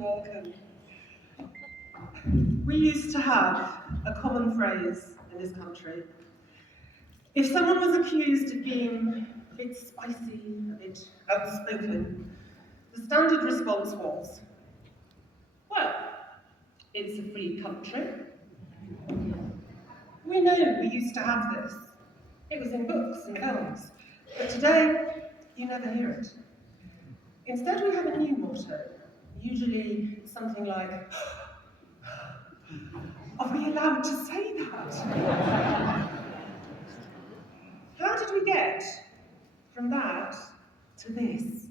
welcome. We used to have a common phrase in this country. If someone was accused of being a bit spicy, a bit outspoken, the standard response was, well, it's a free country. We know we used to have this. It was in books and films. But today, you never hear it. Instead, we have a new motto, usually something like, are we allowed to say that? How did we get from that to this?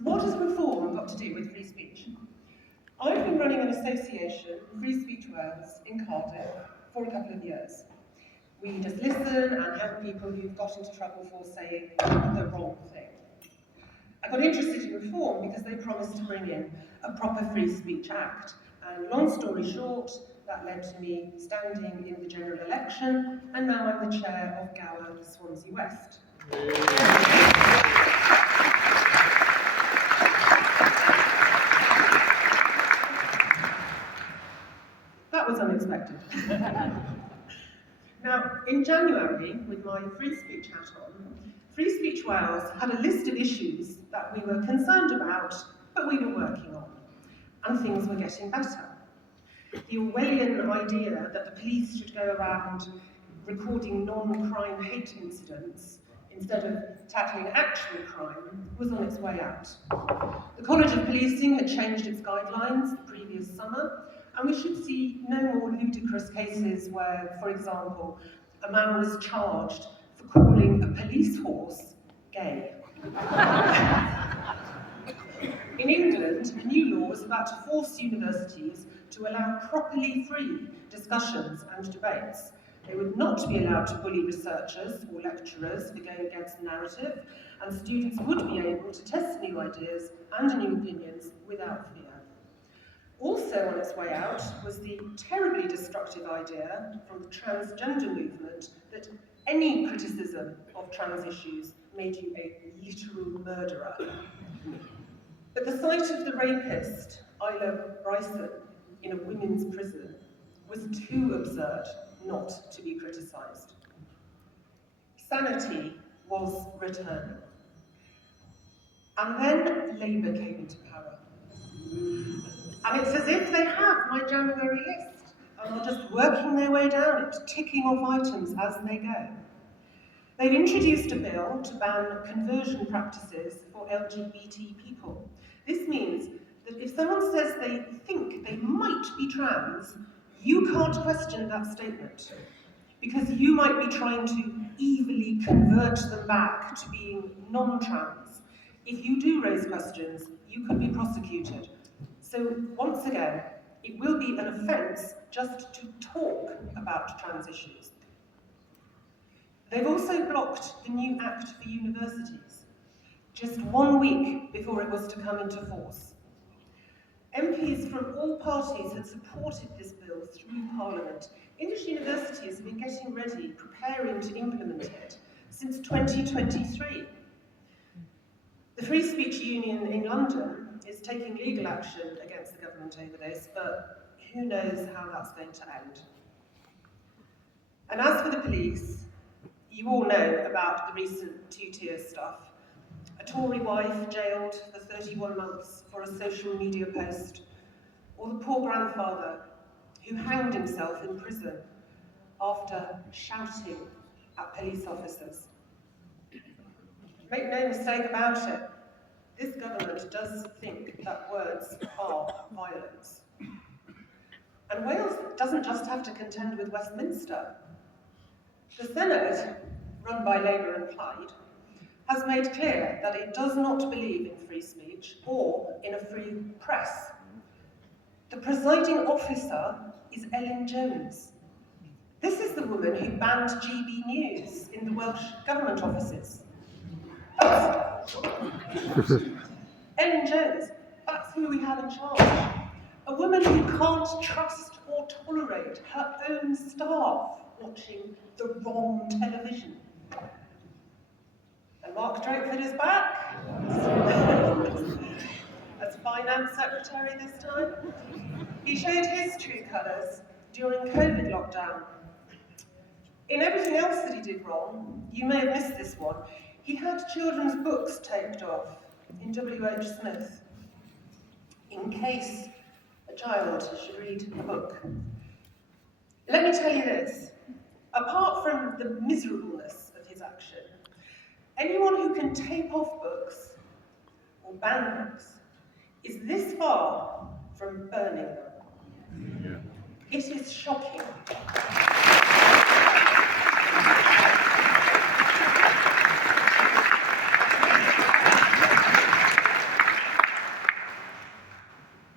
What has reform got to do with free speech? I've been running an association, Free Speech Wales, in Cardiff for a couple of years. We just listen and help people who've got into trouble for saying the wrong thing. I got interested in reform because they promised to bring in a proper Free Speech Act. And long story short, that led to me standing in the general election, and now I'm the chair of Gower Swansea West. That was unexpected. Now, in January, with my Free Speech hat on, Free Speech Wales had a list of issues that we were concerned about, but we were working on, and things were getting better. The Orwellian idea that the police should go around recording non-crime hate incidents instead of tackling actual crime was on its way out. The College of Policing had changed its guidelines the previous summer, and we should see no more ludicrous cases where, for example, a man was charged for calling a police horse gay. In England, a new law was about to force universities to allow properly free discussions and debates. They would not be allowed to bully researchers or lecturers for going against the narrative, and students would be able to test new ideas and new opinions without fear. Also on its way out was the terribly destructive idea from the transgender movement that any criticism of trans issues made you a literal murderer. But the sight of the rapist, Isla Bryson, in a women's prison was too absurd not to be criticised. Sanity was returning. And then Labour came into power. And it's as if they have my January list and are just working their way down it, ticking off items as they go. They've introduced a bill to ban conversion practices for LGBT people. This means that if someone says they think they might be trans, you can't question that statement, because you might be trying to evilly convert them back to being non-trans. If you do raise questions, you could be prosecuted. So once again, it will be an offence just to talk about trans issues. They've also blocked the new Act for universities, just 1 week before it was to come into force. MPs from all parties had supported this bill through Parliament. English universities have been getting ready, preparing to implement it since 2023. The Free Speech Union in London is taking legal action against the government over this, but who knows how that's going to end. And as for the police, you all know about the recent two-tier stuff. A Tory wife jailed for 31 months for a social media post, or the poor grandfather who hanged himself in prison after shouting at police officers. Make no mistake about it, this government does think that words are violence. And Wales doesn't just have to contend with Westminster. The Senate, run by Labour and Plaid, has made clear that it does not believe in free speech or in a free press. The presiding officer is Ellen Jones. This is the woman who banned GB News in the Welsh Government offices. Ellen Jones, that's who we have in charge. A woman who can't trust or tolerate her own staff watching the wrong television. And Mark Drakeford is back. As finance secretary this time. He showed his true colours during COVID lockdown. In everything else that he did wrong, you may have missed this one, he had children's books taped off in W.H. Smith, in case a child should read a book. Let me tell you this, apart from the miserableness of his action, anyone who can tape off books or ban books is this far from burning them. Yeah. It is shocking.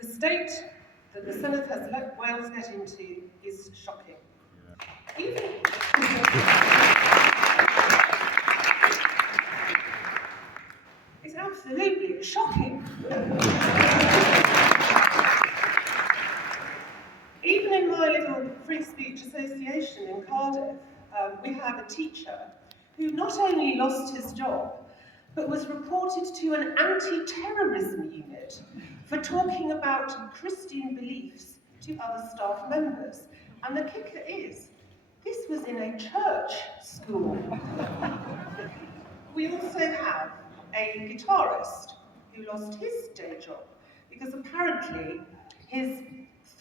The state that the Senate has let Wales get into is shocking. Yeah. It's absolutely shocking. Even in my little free speech association in Cardiff, we have a teacher who not only lost his job, but was reported to an anti-terrorism unit for talking about Christian beliefs to other staff members. And the kicker is, this was in a church school. We also have a guitarist who lost his day job because apparently his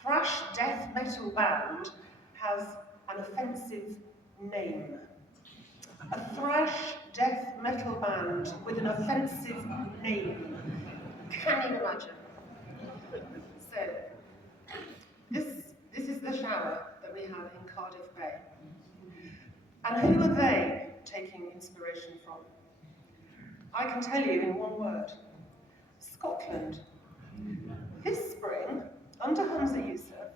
thrash death metal band has an offensive name. A thrash death metal band with an offensive name. Can you imagine? So, this is the shower that we have in Cardiff Bay. And who are they taking inspiration from? I can tell you in one word, Scotland. This spring, under Humza Yousaf,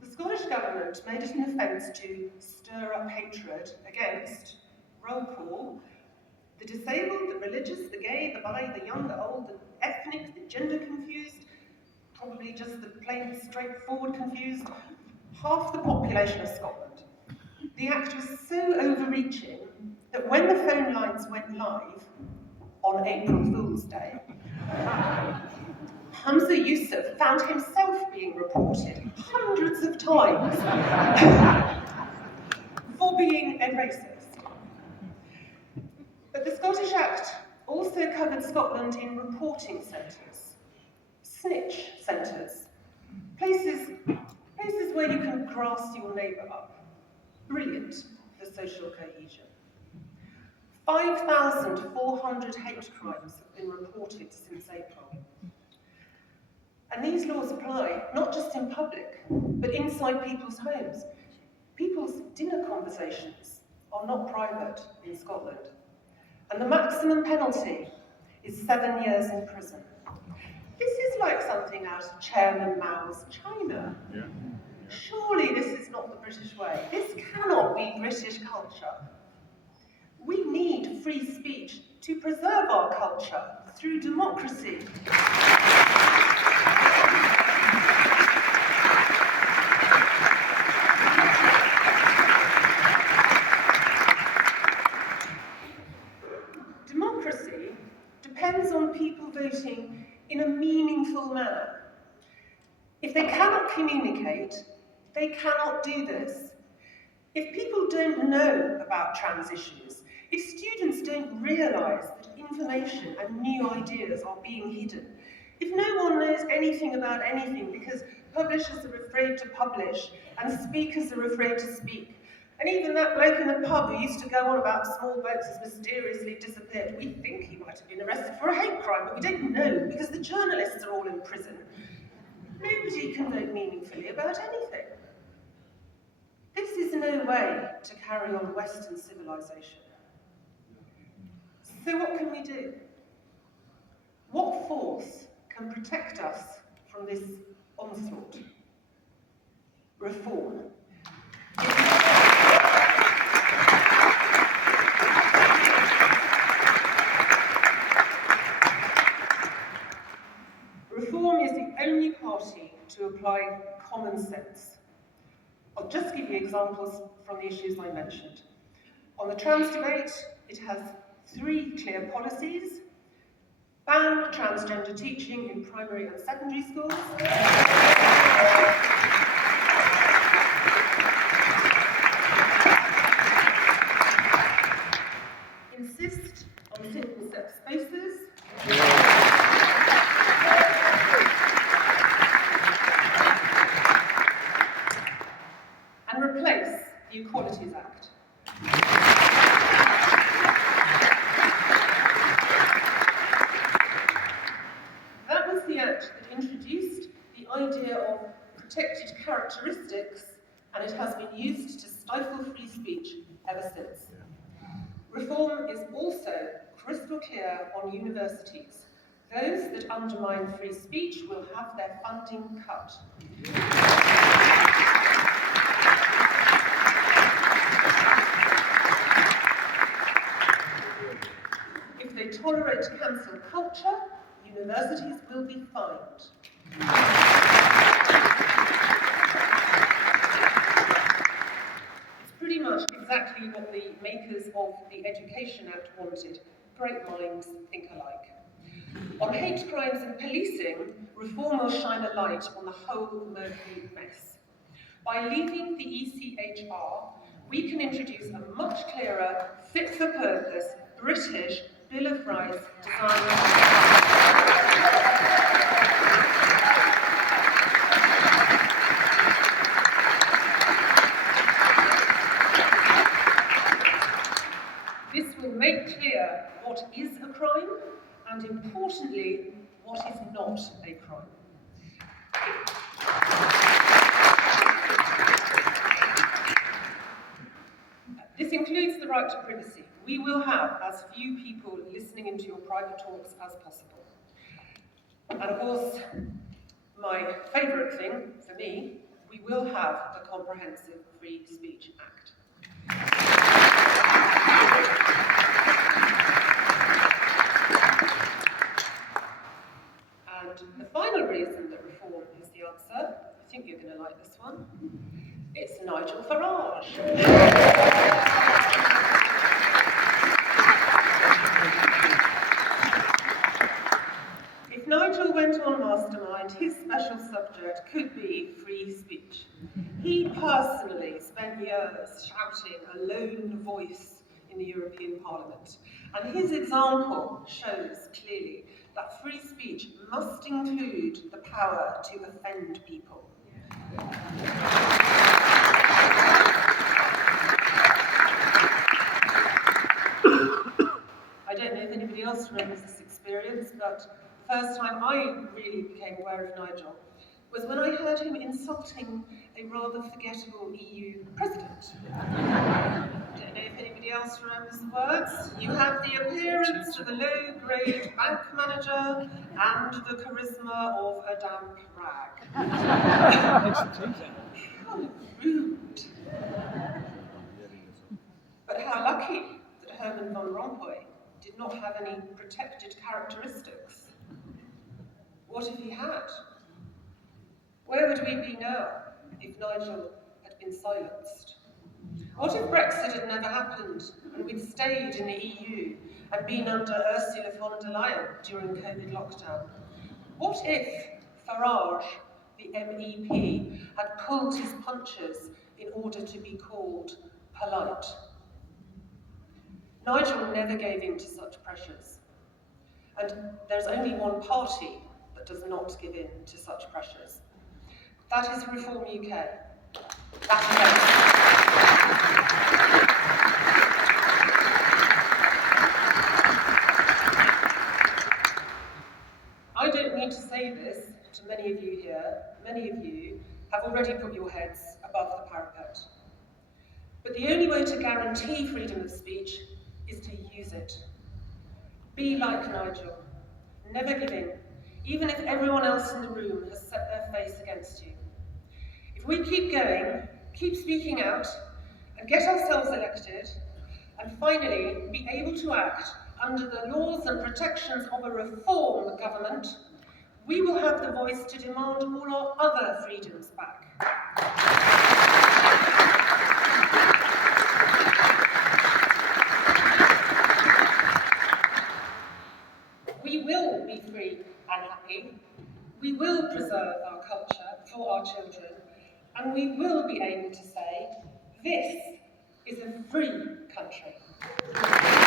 the Scottish Government made it an offence to stir up hatred against, roll call, the disabled, the religious, the gay, the bi, the young, the old, the ethnic, the gender confused, probably just the plain straightforward confused, half the population of Scotland. The act was so overreaching that when the phone lines went live on April Fool's Day, Humza Yousaf found himself being reported hundreds of times for being a racist. But the Scottish Act also covered Scotland in reporting centres, snitch centres, places where you can grass your neighbour up. Brilliant for social cohesion. 5,400 hate crimes have been reported since April. And these laws apply not just in public, but inside people's homes. People's dinner conversations are not private in Scotland. And the maximum penalty is 7 years in prison. This is like something out of Chairman Mao's China. Yeah. Surely this is not the British way. This cannot be British culture. We need free speech to preserve our culture through democracy. Democracy depends on people voting in a meaningful manner. If they cannot communicate, they cannot do this. If people don't know about trans issues, if students don't realise that information and new ideas are being hidden, if no one knows anything about anything because publishers are afraid to publish and speakers are afraid to speak, and even that bloke in the pub who used to go on about small boats has mysteriously disappeared, we think he might have been arrested for a hate crime, but we don't know because the journalists are all in prison. Nobody can vote meaningfully about anything. This is no way to carry on Western civilization. So what can we do? What force can protect us from this onslaught? Reform. Reform is the only party to apply common sense. I'll just give you examples from the issues I mentioned. On the trans debate, it has 3 clear policies. ban transgender teaching in primary and secondary schools, insist on single-sex spaces, and replace the Equalities Act. That was the act that introduced the idea of protected characteristics, and it has been used to stifle free speech ever since. Reform is also crystal clear on universities. Those that undermine free speech will have their funding cut. If they tolerate cancel culture, universities will be fined. It's pretty much exactly what the makers of the Education Act wanted. Great minds think alike. On hate crimes and policing, reform will shine a light on the whole murky mess. By leaving the ECHR, we can introduce a much clearer, fit-for-purpose, British Bill of Rights designed. This will make clear what is a crime, and importantly, what is not a crime. This includes the right to privacy. We will have as few people listening into your private talks as possible. And of course, my favourite thing for me, we will have a comprehensive Free Speech Act. And the final reason that reform is the answer, I think you're going to like this one, it's Nigel Farage. If Nigel went on Mastermind, his special subject could be free speech. He personally spent years shouting a lone voice in the European Parliament, and his example shows clearly that free speech must include the power to offend people. I don't know if anybody else remembers this experience, but the first time I really became aware of Nigel was when I heard him insulting a rather forgettable EU president. I don't know if anybody else remembers the words. You have the appearance of a low-grade bank manager and the charisma of a damp rag. How rude. But how lucky that Herman Van Rompuy did not have any protected characteristics. What if he had? Where would we be now if Nigel had been silenced? What if Brexit had never happened and we'd stayed in the EU and been under Ursula von der Leyen during COVID lockdown? What if Farage, the MEP, had pulled his punches in order to be called polite? Nigel never gave in to such pressures. And there's only one party that does not give in to such pressures. That is Reform UK. I don't need to say this to many of you here. Many of you have already put your heads above the parapet. But the only way to guarantee freedom of speech is to use it. Be like Nigel. Never give in, even if everyone else in the room has set their face against you. If we keep going, keep speaking out, and get ourselves elected, and finally be able to act under the laws and protections of a reform government, we will have the voice to demand all our other freedoms back. We will our culture for our children, and we will be able to say, this is a free country.